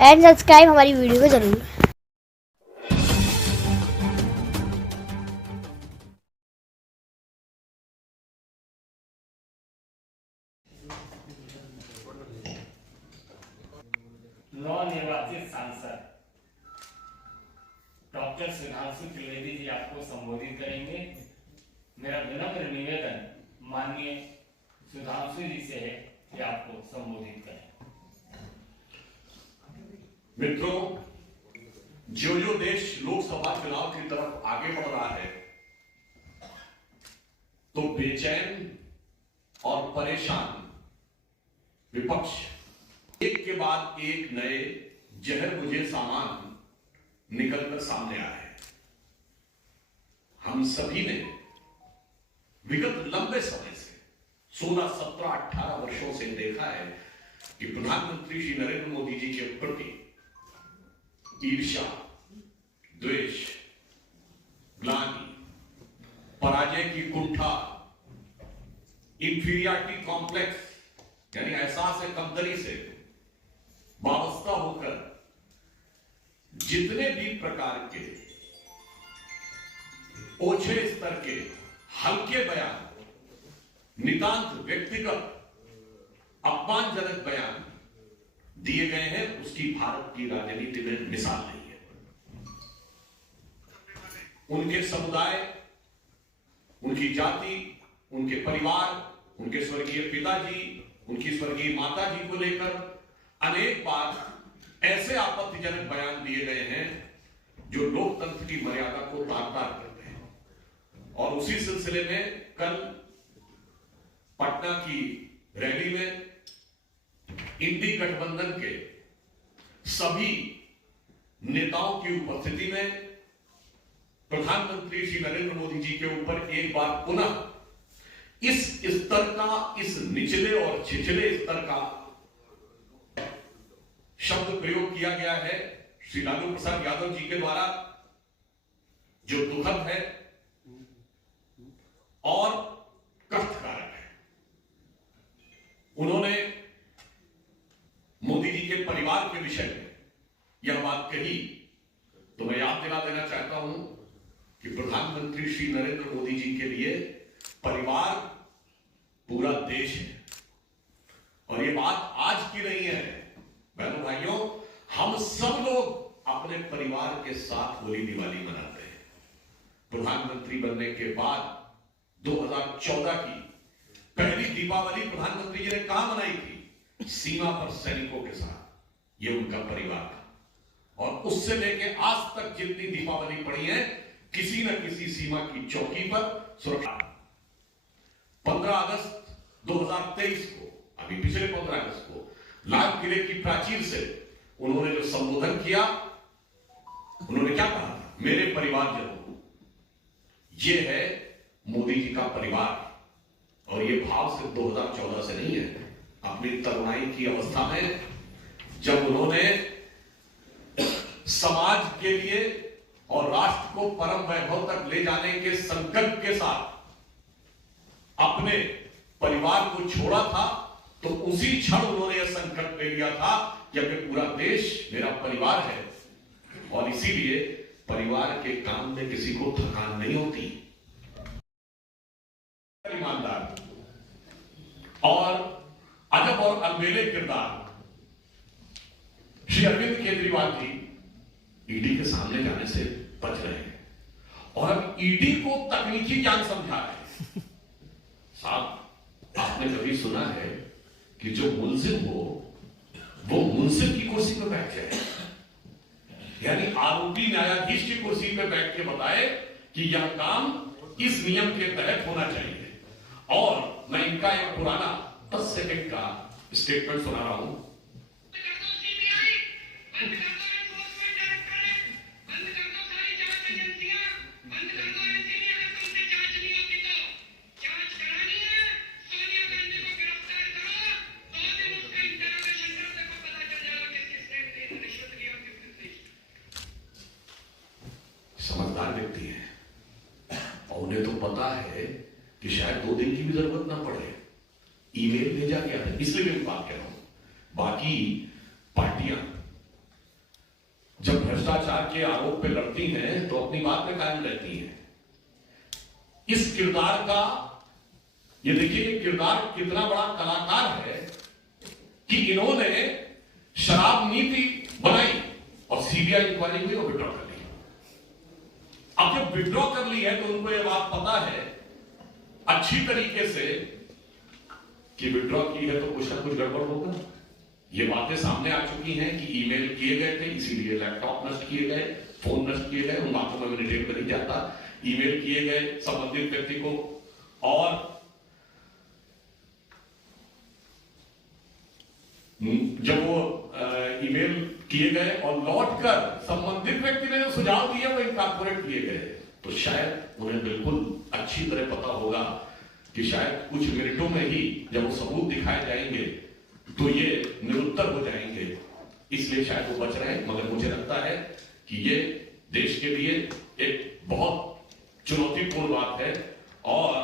And subscribe हमारी video को ज़रूर। नवनिर्वाचित सांसद डॉक्टर सुधांशु त्रिवेदी जी आपको संबोधित करेंगे। मेरा विनम्र निवेदन माननीय सुधांशु जी से है कि आपको संबोधित करें। मित्रों, जो देश लोकसभा चुनाव की तरफ आगे बढ़ रहा है तो बेचैन और परेशान विपक्ष एक के बाद एक नए जहर बुझे सामान निकलकर सामने आए हैं। हम सभी ने विगत लंबे समय से 16, 17, 18 वर्षों से देखा है कि प्रधानमंत्री श्री नरेंद्र मोदी जी के प्रति ईर्ष्या, द्वेष, ग्लानि, पराजय की कुंठा, इंफीरियरिटी कॉम्प्लेक्स यानी एहसास कमतरी से वाबस्ता होकर जितने भी प्रकार के ओछे स्तर के हल्के बयान, नितांत व्यक्तिगत अपमानजनक बयान दिए गए हैं, उसकी भारत की राजनीति में मिसाल नहीं है। उनके समुदाय, उनकी जाति, उनके परिवार, उनके स्वर्गीय पिताजी, उनकी स्वर्गीय माताजी को लेकर अनेक बार ऐसे आपत्तिजनक बयान दिए गए हैं जो लोकतंत्र की मर्यादा को तार-तार करते हैं। और उसी सिलसिले में कल पटना की रैली में इंडी गठबंधन के सभी नेताओं की उपस्थिति में प्रधानमंत्री श्री नरेंद्र मोदी जी के ऊपर एक बार पुनः इस स्तर का, इस निचले और छिछले स्तर का शब्द प्रयोग किया गया है श्री लालू प्रसाद यादव जी के द्वारा, जो दुखद है और कष्टकारक है। उन्होंने मोदी जी के परिवार के विषय में यह बात कही तो मैं याद दिला देना चाहता हूं कि प्रधानमंत्री श्री नरेंद्र मोदी जी के लिए परिवार पूरा देश है। और यह बात आज की नहीं है बहनों भाइयों, हम सब लोग अपने परिवार के साथ होली दिवाली मनाते हैं। प्रधानमंत्री बनने के बाद 2014 की पहली दीपावली प्रधानमंत्री जी ने कहां मनाई थी? सीमा पर सैनिकों के साथ। यह उनका परिवार था और उससे लेके आज तक जितनी दीपावली पड़ी है, किसी न किसी सीमा की चौकी पर सुरक्षा। 15 अगस्त 2023 को, अभी पिछले 15 अगस्त को लाल किले की प्राचीर से उन्होंने जो संबोधन किया, उन्होंने क्या कहा? मेरे परिवारजनों, ये है मोदी जी का परिवार। और ये भाव सिर्फ 2014 से नहीं है, अपनी तरुणाई की अवस्था में जब उन्होंने समाज के लिए और राष्ट्र को परम वैभव तक ले जाने के संकल्प के साथ अपने परिवार को छोड़ा था, तो उसी क्षण उन्होंने यह संकल्प ले लिया था कि अब पूरा देश मेरा परिवार है। और इसीलिए परिवार के काम में किसी को थकान नहीं होती। ईमानदार और अदब और अलबेले किरदार श्री अरविंद केजरीवाल जी ईडी के सामने जाने से बच रहे हैं और अब ईडी को तकनीकी ज्ञान समझा रहे हैं। साहब, आपने कभी सुना है कि जो मुलजिम हो वो मुंसिफ की कुर्सी पर बैठ जाए? यानी आरोपी न्यायाधीश की कुर्सी पर बैठ के बताए कि यह काम इस नियम के तहत होना चाहिए। और मैं इनका एक पुराना 10 सेकंड का स्टेटमेंट सुना रहा हूं। समझदार व्यक्ति है और उन्हें तो पता है कि शायद 2 दिन की भी जरूरत ना पड़े। ईमेल भेजा गया है, इसलिए मैं बात कह रहा हूं। बाकी पार्टियां जब भ्रष्टाचार के आरोप पे लड़ती हैं तो अपनी बात में कायम रहती हैं। इस किरदार का ये देखिए कि किरदार कितना बड़ा कलाकार है कि इन्होंने शराब नीति बनाई और सीबीआई इंक्वायरी हुई और विड्रॉ कर ली। अब जब विड्रॉ कर ली है तो उनको यह बात पता है अच्छी तरीके से कि विड्रॉ की है तो कुछ ना कुछ गड़बड़ होगा। ये बातें सामने आ चुकी हैं कि ईमेल किए गए थे, इसीलिए लैपटॉप नष्ट किए गए, फोन नष्ट किए गए। उन बातों में मैंने डिटेल नहीं जाता। ईमेल किए गए संबंधित व्यक्ति को और जब वो ईमेल किए गए और लौटकर संबंधित व्यक्ति ने जो सुझाव दिए वो इनकॉर्पोरेट किए गए, तो शायद उन्हें बिल्कुल अच्छी तरह पता होगा कि शायद कुछ मिनटों में ही जब वो सबूत दिखाए जाएंगे तो ये निरुत्तर हो जाएंगे, इसलिए शायद वो बच रहे हैं। मगर मुझे लगता है कि ये देश के लिए एक बहुत चुनौतीपूर्ण बात है और